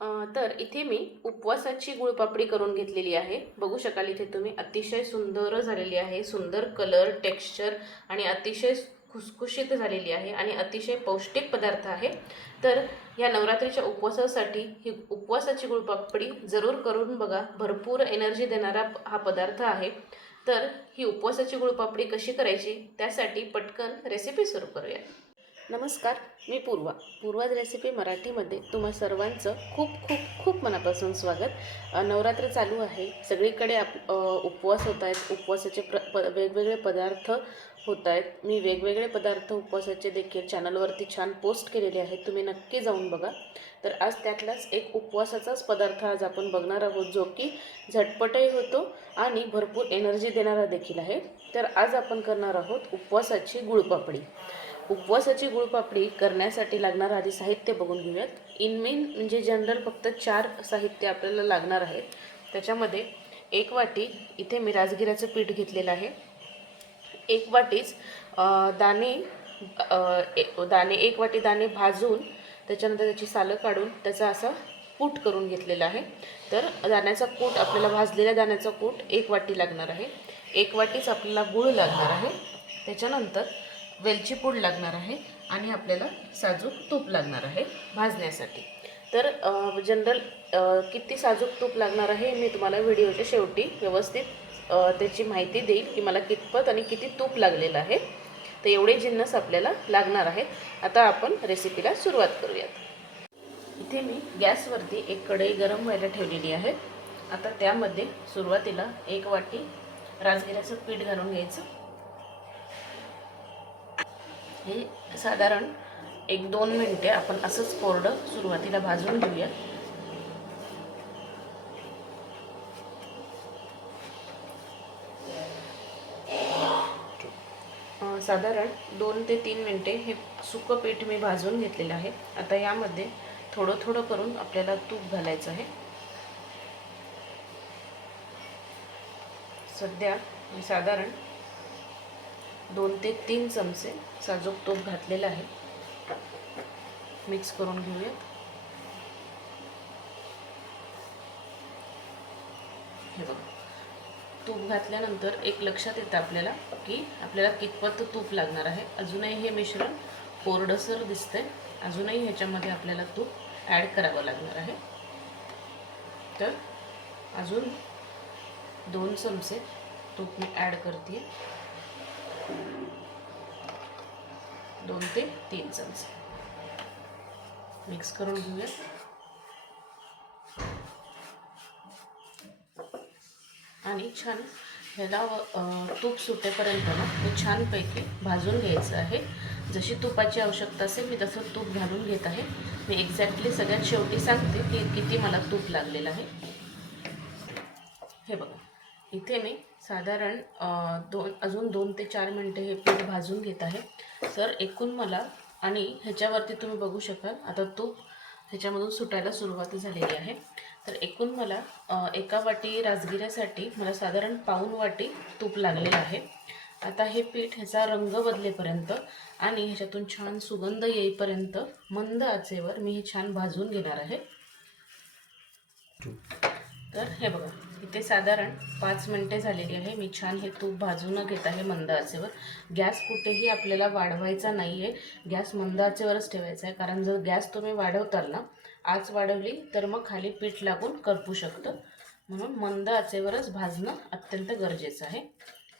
तर इथे मी उपवासाची गुळपापडी करून घेतलेली आहे. बघू शकाल इथे तुम्ही अतिशय सुंदर झालेली आहे सुंदर कलर टेक्स्चर आणि अतिशय खुसखुशीत झालेली आहे आणि अतिशय पौष्टिक पदार्थ आहे. तर या नवरात्रीच्या उपवासासाठी ही उपवासाची गुळपापडी जरूर करून बघा. भरपूर एनर्जी देणारा हा पदार्थ आहे. तर ही उपवासाची गुळपापडी कशी करायची? त्यासाठी पटकन रेसिपी सुरू करूया. नमस्कार मी पूर्वा. पूर्वाज रेसिपी मराठीमध्ये तुम्हा सर्वांचं खूप खूप खूप मनापासून स्वागत. नवरात्र चालू आहे. सगळीकडे आप उपवास होत आहेत. उपवासाचे प्र प वेगवेगळे पदार्थ होत आहेत. मी वेगवेगळे पदार्थ उपवासाचे देखील चॅनलवरती छान पोस्ट केलेले आहेत. तुम्ही नक्की जाऊन बघा. तर आज त्यातलाच एक उपवासाचाच पदार्थ आज आपण बघणार आहोत जो की झटपटही होतो आणि भरपूर एनर्जी देणारा देखील आहे. तर आज आपण करणार आहोत उपवासाची गुळपापडी. उपवासाची गुळपापडी करण्यासाठी लागणारं आधी साहित्य बघून घेऊयात. इन मेन म्हणजे जनरल फक्त चार साहित्य आपल्याला लागणार आहेत. त्याच्यामध्ये एक वाटी इथे मी राजगिराचं पीठ घेतलेलं आहे. एक वाटीच दाणे दाणे एक वाटी दाणे भाजून त्याच्यानंतर त्याची सालं काढून त्याचा असा कूट करून घेतलेला आहे. तर दाण्याचा कूट आपल्याला भाजलेल्या दाण्याचा कूट एक वाटी लागणार आहे. एक वाटीच आपल्याला गूळ लागणार आहे. त्याच्यानंतर वेलची पूड लागणार आहे आणि आपल्याला साजूक तूप लागणार आहे भाजण्यासाठी. तर जनरल किती साजूक तूप लागणार आहे मी तुम्हाला व्हिडिओच्या शेवटी व्यवस्थित त्याची माहिती देईल की मला कितपत आणि किती तूप लागलेलं आहे. तर एवढे जिन्नस आपल्याला लागणार आहेत. आता आपण रेसिपीला सुरुवात करूयात. इथे मी गॅसवरती एक कढई गरम व्हायला ठेवलेली आहे. आता त्यामध्ये सुरुवातीला एक वाटी राजगिऱ्याचं पीठ घालून घ्यायचं. हे साधारण एक दोन मिनटे आपण असंच कोरडं सुरुवातीला भाजून घेऊया. साधारण दोन ते तीन मिनटे हे सुकं पीठ मी भाजून घेतलेलं आहे. आता यामध्ये थोडं थोडं करून आपल्याला तूप घालायचं आहे. सध्या मी साधारण दोन ते तीन चमचे साजूक तूप घातलेलं आहे. मिक्स करून घेऊयात. हे बघा. तूप घातल्यानंतर एक लक्षात येतं आपल्याला की आपल्याला कितपत तूप लागणार आहे. अजूनही हे मिश्रण कोरडसर दिसतंय. अजूनही ह्याच्यामध्ये आपल्याला तूप ॲड करावं लागणार आहे. तर अजून दोन चमचे तूप मी ॲड करते. दोन ते तीन चमचे. मिक्स करून घेऊया आणि छान ह्याला तूप सुटेपर्यंत ना हे छानपैकी भाजून घ्यायचं आहे. जशी तुपाची आवश्यकता असेल मी तसं तूप घालून घेत आहे. मी एक्झॅक्टली सगळ्यात शेवटी सांगते की किती मला तूप लागलेलं आहे. हे बघा इथे मी साधारण दोन अजून दोन ते चार मिनटं हे पीठ भाजून घेत आहे. तर एकूण मला आणि ह्याच्यावरती तुम्ही बघू शकाल आता तूप ह्याच्यामधून सुटायला सुरुवात झालेली आहे. तर एकूण मला एका वाटी राजगिऱ्यासाठी मला साधारण पाऊण वाटी तूप लागलेलं आहे. आता हे पीठ ह्याचा रंग बदलेपर्यंत आणि ह्याच्यातून छान सुगंध येईपर्यंत मंद आचेवर मी हे छान भाजून घेणार आहे. तर हे बघा. इथे साधारण पाच मिनटे झालेली आहे. मी छान हे तूप भाजून घेत आहे मंद आचेवर गॅस कुठेही आपल्याला वाढवायचा नाही आहे गॅस मंद आचेवरच ठेवायचा आहे. कारण जर गॅस तुम्ही वाढवताल ना आच वाढवली तर मग खाली पीठ लागून करपू शकतं. म्हणून मंद आचेवरच भाजणं अत्यंत गरजेचं आहे.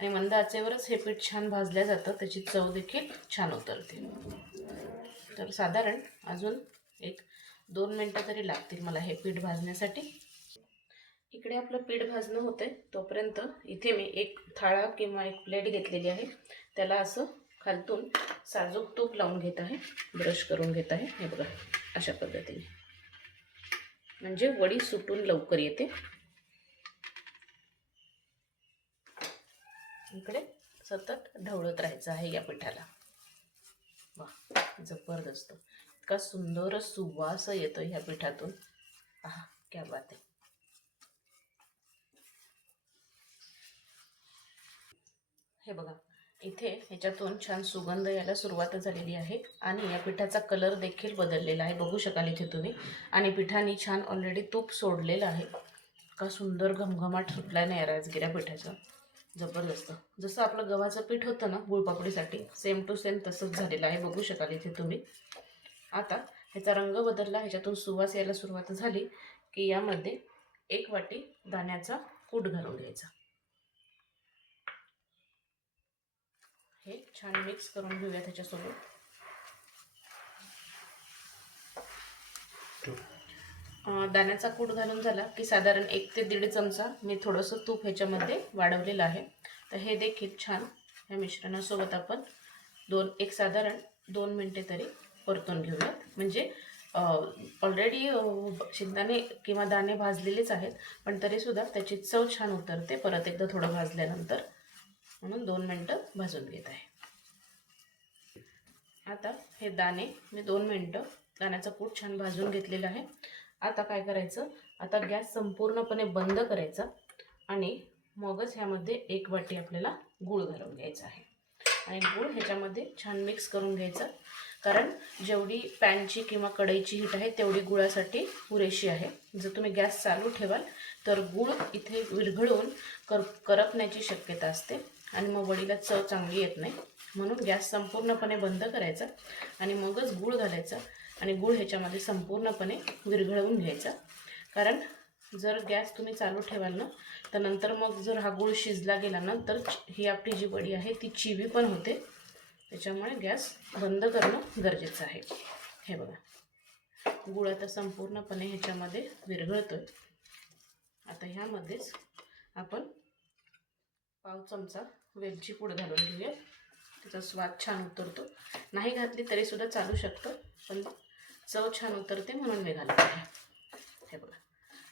आणि मंद आचेवरच हे पीठ छान भाजल्या जातं. त्याची चव देखील छान उतरते. तर साधारण अजून एक दोन मिनटं तरी लागतील मला हे पीठ भाजण्यासाठी. इकडे आपलं पीठ भाजणं होतं आहे तोपर्यंत इथे मी एक थाळा किंवा एक प्लेट घेतलेली आहे. त्याला असं खालतून साजूक तूप लावून घेत आहे. ब्रश करून घेत आहे. हे बघा अशा पद्धतीने. म्हणजे वडी सुटून लवकर येते. इकडे सतत ढवळत राहायचं आहे या पिठाला. वा जबरदस्त. इतका सुंदर सुवास येतो ह्या पिठातून. आहा क्या बात आहे. हे बघा इथे ह्याच्यातून छान सुगंध यायला सुरुवात झालेली आहे आणि या पिठाचा कलर देखील बदललेला आहे. बघू शकाल इथे तुम्ही. आणि पिठाने छान ऑलरेडी तूप सोडलेलं आहे. का सुंदर घमघमाट सुटला नाही राजगिऱ्या पिठाचा. जबरदस्त. जसं आपलं गव्हाचं पीठ होतं ना गुळपापडीसाठी सेम टू सेम तसंच झालेलं आहे. बघू शकाल इथे तुम्ही. आता ह्याचा रंग बदलला ह्याच्यातून सुवास यायला सुरुवात झाली की यामध्ये एक वाटी दाण्याचा कूट घालून घ्यायचा. हे छान मिक्स करून घेऊया त्याच्यासोबत. दाण्याचा कूट घालून झाला की साधारण एक ते दीड चमचा मी थोडंसं तूप ह्याच्यामध्ये वाढवलेलं आहे. तर हे देखील छान ह्या मिश्रणासोबत आपण दोन एक साधारण दोन मिनटे तरी परतून घेऊयात. म्हणजे ऑलरेडी शेंगदाणे किंवा दाणे भाजलेलेच आहेत पण तरीसुद्धा त्याची चव छान उतरते. परत एकदा थोडं भाजल्यानंतर म्हणून दोन मिनटं भाजून घेत आहे. आता हे दाणे मी दोन मिनटं दाण्याचं कूट छान भाजून घेतलेलं आहे. आता काय करायचं? आता गॅस संपूर्णपणे बंद करायचा आणि मगच ह्यामध्ये एक वाटी आपल्याला गूळ घालून घ्यायचा आहे. आणि गूळ ह्याच्यामध्ये छान मिक्स करून घ्यायचा. कारण जेवढी पॅनची किंवा कढईची हीट आहे तेवढी गुळासाठी पुरेशी आहे. जर तुम्ही गॅस चालू ठेवाल तर गूळ इथे विरघळून कर करपण्याची शक्यता असते. आणि मग वडीला चव चांगली येत नाही. म्हणून गॅस संपूर्णपणे बंद करायचा आणि मगच गूळ घालायचा आणि गूळ ह्याच्यामध्ये संपूर्णपणे विरघळवून घ्यायचा. कारण जर गॅस तुम्ही चालू ठेवाल ना तर नंतर मग जर हा गूळ शिजला गेला ना तर ही आपली जी वडी आहे ती चिवी पण होते. त्याच्यामुळे गॅस बंद करणं गरजेचं आहे. हे बघा. गूळ आता संपूर्णपणे ह्याच्यामध्ये विरघळतो आता ह्यामध्येच आपण पाव चमचा वेलची पूड घालून घेऊया. त्याचा स्वाद छान उतरतो. नाही घातली तरीसुद्धा चालू शकतं पण चव छान उतरते म्हणून मी घालत. आहे हे बघा.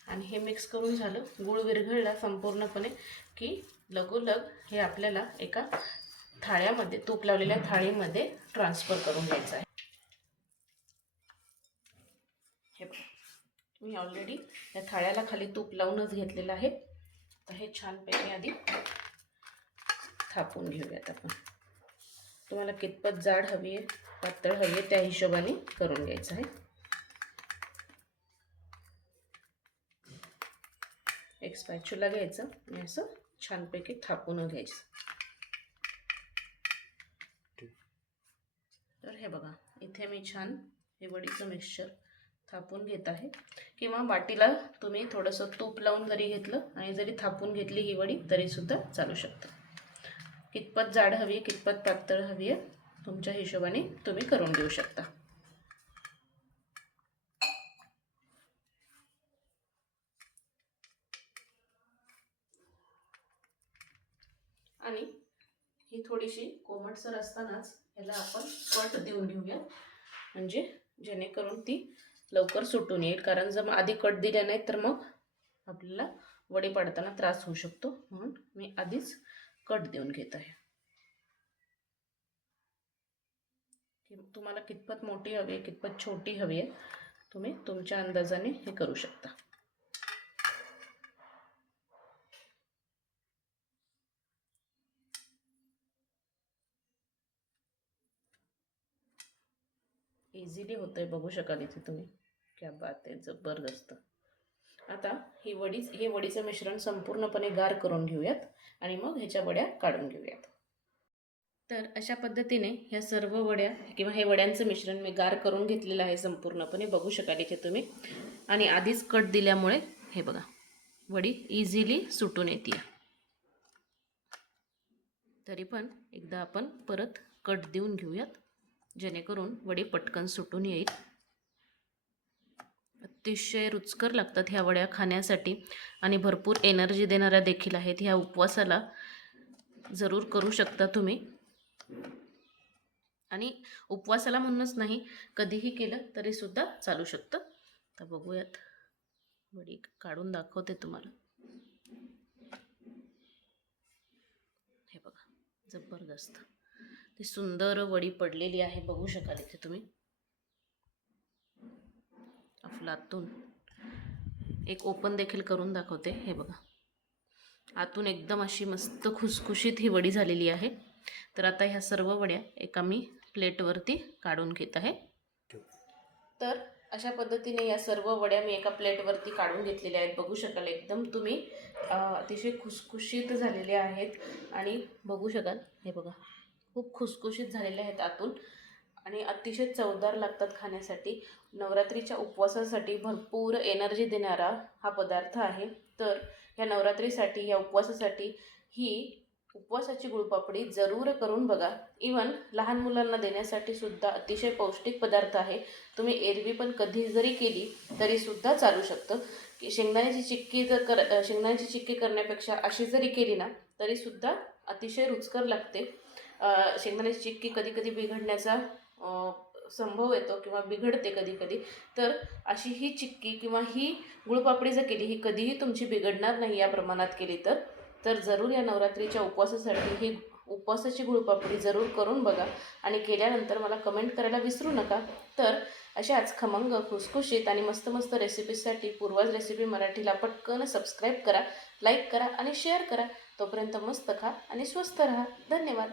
आणि हे मिक्स करून झालं गूळ विरघळला संपूर्णपणे की लगोलग हे आपल्याला एका थाळ्यामध्ये तूप लावलेल्या थाळीमध्ये ट्रान्सफर करून घ्यायचं आहे. हे बघा. मी ऑलरेडी या थाळ्याला खाली तूप लावूनच घेतलेलं आहे. तर हे छानपैकी आधी थापून घेऊयात आपण. तुम्हाला कितपत जाड हवी आहे पातळ हवी आहे त्या हिशोबाने करून घ्यायचं आहे. एक स्पॅच्युला घ्यायचं आणि असं छानपैकी थापून घ्यायचं. तर हे बघा इथे मी छान हे वडीचं मिक्सचर थापून घेत आहे. किंवा वाटीला तुम्ही थोडंसं तूप लावून जरी घेतलं आणि जरी थापून घेतली ही वडी तरीसुद्धा चालू शकतं. कितपत जाड हवी आहे कितपत पातळ हवी आहे तुमच्या हिशोबाने तुम्ही करून घेऊ शकता. आणि ही थोडीशी कोमटसर असतानाच याला आपण कट देऊन घेऊया. म्हणजे जेणेकरून ती लवकर सुटून येईल. कारण जर मग आधी कट दिल्या नाही तर मग आपल्याला वडी पाडताना त्रास होऊ शकतो. म्हणून मी आधीच कट देऊन घेत आहे. तुम्हाला कितपत मोठी हवी आहे कितपत छोटी हवी आहे तुम्ही तुमच्या अंदाजाने हे करू शकता. इझिली होतं आहे बघू शकाल इथे तुम्ही. क्या बात आहे जबरदस्त. आता ही वडी हे वडीचं मिश्रण संपूर्णपणे गार करून घेऊयात आणि मग ह्याच्या वड्या काढून घेऊयात. तर अशा पद्धतीने ह्या सर्व वड्या किंवा हे वड्यांचं मिश्रण मी गार करून घेतलेलं आहे संपूर्णपणे बघू शकाल इथे तुम्ही. आणि आधीच कट दिल्यामुळे हे बघा वडी इझिली सुटून येते तरी पण एकदा आपण परत कट देऊन घेऊयात जेणेकरून वडी पटकन सुटून येईल. अतिशय रुचकर लागतात ह्या वड्या खाण्यासाठी आणि भरपूर एनर्जी देणाऱ्या देखील आहेत. ह्या उपवासाला जरूर करू शकता तुम्ही. आणि उपवासाला म्हणूनच नाही कधीही केलं तरीसुद्धा चालू शकतं. तर बघूयात. वडी काढून दाखवते तुम्हाला. हे बघा जबरदस्त. ती सुंदर वडी पडलेली आहे बघू शकाल इथे तुम्ही. फुलातून एक ओपन देखील करून दाखवते. हे बघा. आतून एकदम अशी मस्त खुसखुशीत ही वडी झालेली आहे. तर आता ह्या सर्व वड्या एका मी प्लेटवरती काढून घेत आहे. तर अशा पद्धतीने या सर्व वड्या मी एका प्लेटवरती काढून घेतलेल्या आहेत. बघू शकाल एकदम तुम्ही अतिशय खुसखुशीत झालेले आहेत. आणि बघू शकाल हे बघा. खूप खुसखुशीत झालेले आहेत आतून. आणि अतिशय चवदार लागतात खाण्यासाठी. नवरात्रीच्या उपवासासाठी भरपूर एनर्जी देणारा हा पदार्थ आहे. तर या नवरात्रीसाठी या उपवासासाठी ही उपवासाची गुळपापडी जरूर करून बघा. इवन लहान मुलांना देण्यासाठी सुद्धा अतिशय पौष्टिक पदार्थ आहे. तुम्ही एरवी पण कधी जरी केली तरी सुद्धा चालू शकतं. की शेंगदाण्याची चिक्की जर कर शेंगदाण्याची चिक्की करण्यापेक्षा अशी जरी केली ना तरी सुद्धा अतिशय रुचकर लागते. शेंगदाण्याची चिक्की कधी कधी बिघडण्याचा संभव येतो किंवा बिघडते कधी कधी तर अशी ही चिक्की किंवा ही गुळपापडी जर केली ही कधीही तुमची बिघडणार नाही या प्रमाणात केली तर तर जरूर या नवरात्रीच्या उपवासासाठी ही उपवासाची गुळपापडी जरूर करून बघा आणि केल्यानंतर मला कमेंट करायला विसरू नका. तर अशाच खमंग खुसखुशीत आणि मस्त मस्त रेसिपीजसाठी पूर्वज रेसिपी मराठीला पटकन सबस्क्राईब करा लाईक करा आणि शेअर करा. तोपर्यंत मस्त खा आणि स्वस्त राहा. धन्यवाद.